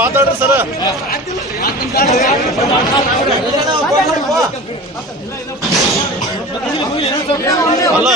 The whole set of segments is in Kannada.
ಮಾತಾಡ್ರಿ ಸರ. ಅಲ್ಲ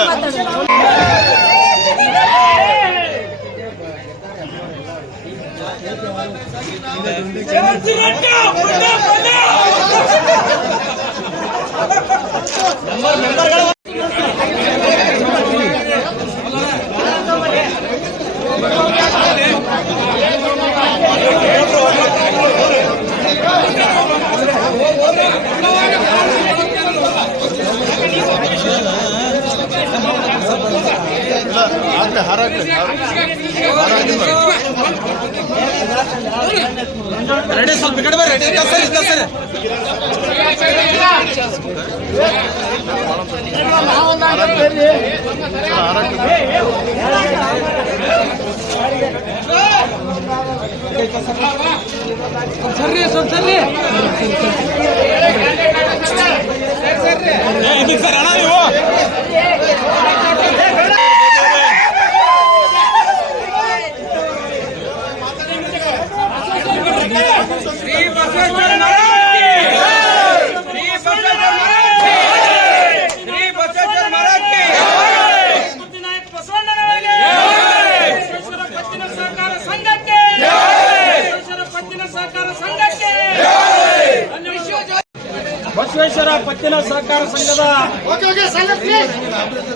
ರೆಡಿ ಸ್ವಲ್ಪ ಕಡೆ ರೆಡಿ ಸರ್ ಇದಕ್ಕೆ ಸರ್ ಅಣ್ಣ ನೀವು ಬಸವೇಶ್ವರ ಪತ್ತಿನ ಸಹಕಾರ ಸಂಘದ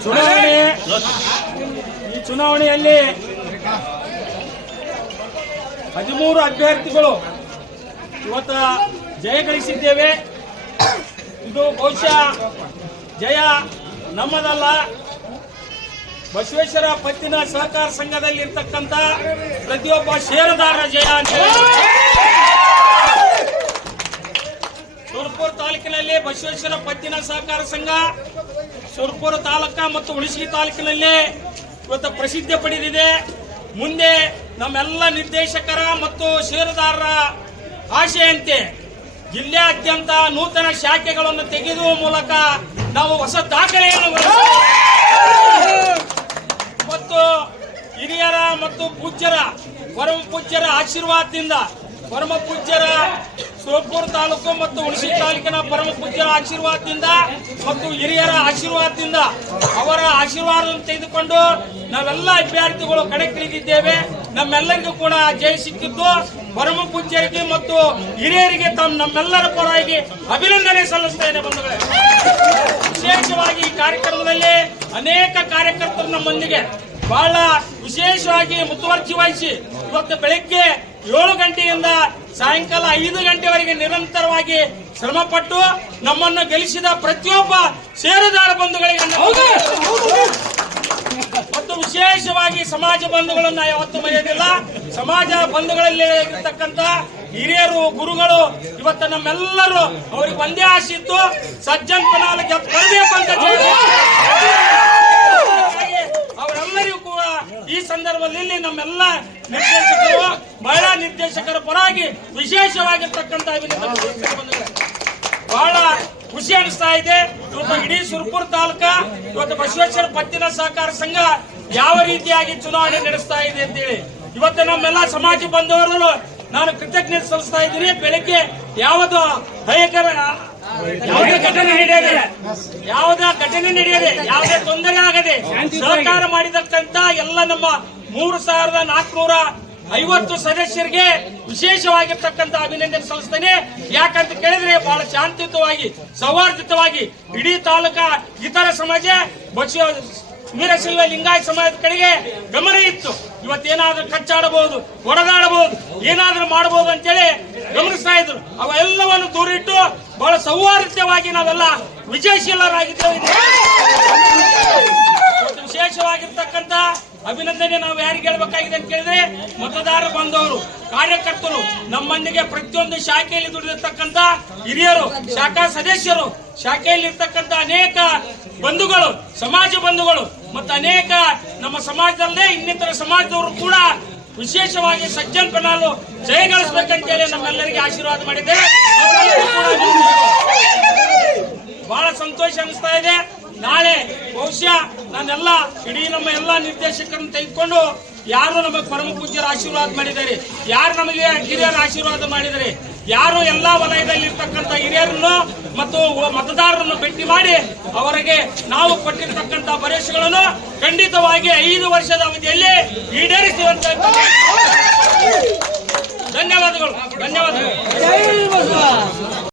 ಚುನಾವಣೆ. ಈ ಚುನಾವಣೆಯಲ್ಲಿ 13 ಅಭ್ಯರ್ಥಿಗಳು ಇವತ್ತ ಜಯ ಗಳಿಸಿದ್ದೇವೆ. ಇದು ಬಹುಶಃ ಜಯ ನಮ್ಮದಲ್ಲ, ಬಸವೇಶ್ವರ ಪತ್ತಿನ ಸಹಕಾರ ಸಂಘದಲ್ಲಿ ಇರ್ತಕ್ಕಂಥ ಪ್ರತಿಯೊಬ್ಬ ಷೇರುದಾರರ ಜಯ ಅಂತ ಹೇಳಿ. ಸುರಪುರ ತಾಲೂಕಿನಲ್ಲಿ ಬಸವೇಶ್ವರ ಪತ್ತಿನ ಸಹಕಾರ ಸಂಘ ಸುರಪುರ ತಾಲೂಕ ಮತ್ತು ಹುಣಸಗಿ ತಾಲೂಕಿನಲ್ಲಿ ಇವತ್ತು ಪ್ರಸಿದ್ಧಿ ಪಡೆದಿದೆ. ಮುಂದೆ ನಮ್ಮೆಲ್ಲ ನಿರ್ದೇಶಕರ ಮತ್ತು ಷೇರುದಾರರ ಆಶೆಯಂತೆ ಜಿಲ್ಲೆಯಾದ್ಯಂತ ನೂತನ ಶಾಖೆಗಳನ್ನು ತೆಗೆದುವ ಮೂಲಕ ನಾವು ಹೊಸ ದಾಖಲೆಯನ್ನು ಮತ್ತು ಹಿರಿಯರ ಮತ್ತು ಪೂಜ್ಯರ ಪರಮ ಪೂಜ್ಯರ ಆಶೀರ್ವಾದದಿಂದ ಪರಮ ಪೂಜ್ಯರ ಸುರಪುರ ತಾಲೂಕು ಮತ್ತು ಹುಣಸಗಿ ತಾಲೂಕಿನ ಪರಮ ಪೂಜ್ಯರ ಆಶೀರ್ವಾದದಿಂದ ಮತ್ತು ಹಿರಿಯರ ಆಶೀರ್ವಾದದಿಂದ ಅವರ ಆಶೀರ್ವಾದವನ್ನು ತೆಗೆದುಕೊಂಡು ನಾವೆಲ್ಲ ಅಭ್ಯರ್ಥಿಗಳು ಕಣಕ್ಕಿಳಿದಿದ್ದೇವೆ. ನಮ್ಮೆಲ್ಲರಿಗೂ ಕೂಡ ಜಯ ಸಿಕ್ಕಿದ್ದು ಪರಮ ಪೂಜ್ಯರಿಗೆ ಮತ್ತು ಹಿರಿಯರಿಗೆ ನಮ್ಮೆಲ್ಲರ ಪರವಾಗಿ ಅಭಿನಂದನೆ ಸಲ್ಲಿಸುತ್ತೇನೆ. ಬಂಧುಗಳೇ, ವಿಶೇಷವಾಗಿ ಈ ಕಾರ್ಯಕ್ರಮದಲ್ಲಿ ಅನೇಕ ಕಾರ್ಯಕರ್ತರು ನಮ್ಮೊಂದಿಗೆ ಬಹಳ ವಿಶೇಷವಾಗಿ ಮುತುವರ್ಜಿ ವಹಿಸಿ ಇವತ್ತು ಬೆಳಗ್ಗೆ 7 ಗಂಟೆಯಿಂದ ಸಾಯಂಕಾಲ 5 ಗಂಟೆವರೆಗೆ ನಿರಂತರವಾಗಿ ಶ್ರಮಪಟ್ಟು ನಮ್ಮನ್ನು ಗೆಲ್ಲಿಸಿದ ಪ್ರತಿಯೊಬ್ಬ ಷೇರುದಾರ ಬಂಧುಗಳಿಗೆ ಮತ್ತು ವಿಶೇಷವಾಗಿ ಸಮಾಜ ಬಂಧುಗಳನ್ನ ಯಾವತ್ತೂ ಮರೆಯೋದಿಲ್ಲ. ಸಮಾಜ ಬಂಧುಗಳಲ್ಲಿ ಇರತಕ್ಕಂತ ಹಿರಿಯರು, ಗುರುಗಳು ಇವತ್ತು ನಮ್ಮೆಲ್ಲರೂ ಅವ್ರಿಗೆ ಒಂದೇ ಆಸೆ ಇತ್ತು, ಸಜ್ಜನ್ ಪೆನಾಲ್ ಬರಬೇಕು ಅಂತ ಹೇಳಿ ಅವರೆಲ್ಲರಿಗೂ ಕೂಡ ಈ ಸಂದರ್ಭದಲ್ಲಿ ನಮ್ಮೆಲ್ಲ ನಿರ್ದೇಶಕರು, ಮಹಿಳಾ ನಿರ್ದೇಶಕರ ಪರವಾಗಿ ವಿಶೇಷವಾಗಿರ್ತಕ್ಕಂಥ ಬಹಳ ಖುಷಿ ಅನಿಸ್ತಾ ಇದೆ. ಇವತ್ತು ಇಡೀ ಸುರಪುರ ತಾಲೂಕ ಇವತ್ತು ಬಸವೇಶ್ವರ ಪತ್ತಿನ ಸಹಕಾರ ಸಂಘ ಯಾವ ರೀತಿಯಾಗಿ ಚುನಾವಣೆ ನಡೆಸ್ತಾ ಇದೆ ಅಂತೇಳಿ ಇವತ್ತು ನಮ್ಮೆಲ್ಲ ಸಮಾಜ ಬಂಧುವರು ನಾನು ಕೃತಜ್ಞತೆ ಸಲ್ಲಿಸ್ತಾ ಇದ್ದೀನಿ. ಬೆಳಗ್ಗೆ ಯಾವುದೋ ಯಾವುದೇ ಘಟನೆ ನಡೆಯದೆ ಯಾವುದೇ ತೊಂದರೆ ಆಗದೆ ಸಹಕಾರ ಮಾಡಿದಕ್ಕಂತ ಎಲ್ಲ ನಮ್ಮ 3450 ಸದಸ್ಯರಿಗೆ ವಿಶೇಷವಾಗಿರ್ತಕ್ಕಂಥ ಅಭಿನಂದನೆ ಸಲ್ಲಿಸ್ತೇನೆ. ಯಾಕಂತ ಕೇಳಿದ್ರೆ ಬಹಳ ಶಾಂತಿಯುತವಾಗಿ, ಸೌಹಾರ್ದಯುತವಾಗಿ ಇಡೀ ತಾಲೂಕಾ ಇತರ ಸಮಾಜ ವೀರಶೈವ ಲಿಂಗಾಯತ ಸಮಾಜದ ಕಡೆಗೆ ಗಮನ ಇತ್ತು. ಇವತ್ತೇನಾದ್ರೂ ಕಚ್ಚಾಡಬಹುದು, ಹೊಡೆದಾಡಬಹುದು, ಏನಾದ್ರೂ ಮಾಡಬಹುದು ಅಂತೇಳಿ ಗಮನಿಸ್ತಾ ಇದ್ರು. ಅವೆಲ್ಲವನ್ನು ದೂರಿಟ್ಟು ಬಹಳ ಸೌಹಾರ್ದವಾಗಿ ನಾವೆಲ್ಲ ವಿಜಯಶೀಲರಾಗಿದ್ದೇವೆ. ವಿಶೇಷವಾಗಿರ್ತಕ್ಕಂಥ ಅಭಿನಂದನೆ ನಾವು ಯಾರಿಗೆ ಹೇಳ್ಬೇಕಾಗಿದೆ ಅಂತ ಕೇಳಿದ್ರೆ ಮತದಾರ ಬಂದವರು, ಕಾರ್ಯಕರ್ತರು, ನಮ್ಮೊಂದಿಗೆ ಪ್ರತಿಯೊಂದು ಶಾಖೆಯಲ್ಲಿ ದುಡಿದಿರ್ತಕ್ಕಂಥ ಹಿರಿಯರು, ಶಾಖಾ ಸದಸ್ಯರು, ಶಾಖೆಯಲ್ಲಿ ಇರ್ತಕ್ಕಂಥ ಅನೇಕ ಬಂಧುಗಳು, ಸಮಾಜ ಬಂಧುಗಳು ಮತ್ತು ಅನೇಕ ನಮ್ಮ ಸಮಾಜದಲ್ಲೇ ಇನ್ನಿತರ ಸಮಾಜದವರು ಕೂಡ ವಿಶೇಷವಾಗಿ ಸಜ್ಜನ್ ಪೆನಾಲ್ ಜಯಗಳಿಸಬೇಕಂತೇಳಿ ನಮ್ಮೆಲ್ಲರಿಗೆ ಆಶೀರ್ವಾದ ಮಾಡಿದ್ದೇವೆ. ಬಹಳ ಸಂತೋಷ ಅನಿಸ್ತಾ ಇದೆ. ನಾಳೆ ಬಹುಶಃ ನಾನೆಲ್ಲ ಇಡೀ ನಮ್ಮ ಎಲ್ಲಾ ನಿರ್ದೇಶಕರನ್ನು ತೆಗೆದುಕೊಂಡು ಯಾರು ನಮಗೆ ಪರಮ ಪೂಜ್ಯರ ಆಶೀರ್ವಾದ ಮಾಡಿದ್ದಾರೆ, ಯಾರು ನಮಗೆ ಹಿರಿಯರ ಆಶೀರ್ವಾದ ಮಾಡಿದ್ದಾರೆ, ಯಾರು ಎಲ್ಲಾ ವಲಯದಲ್ಲಿ ಇರ್ತಕ್ಕಂಥ ಹಿರಿಯರನ್ನು ಮತ್ತು ಮತದಾರರನ್ನು ಭೇಟಿ ಮಾಡಿ ಅವರಿಗೆ ನಾವು ಕೊಟ್ಟಿರ್ತಕ್ಕಂಥ ಭರವಸೆಗಳನ್ನು ಖಂಡಿತವಾಗಿ 5 ವರ್ಷದ ಅವಧಿಯಲ್ಲಿ ಈಡೇರಿಸುವಂತ ಧನ್ಯವಾದಗಳು.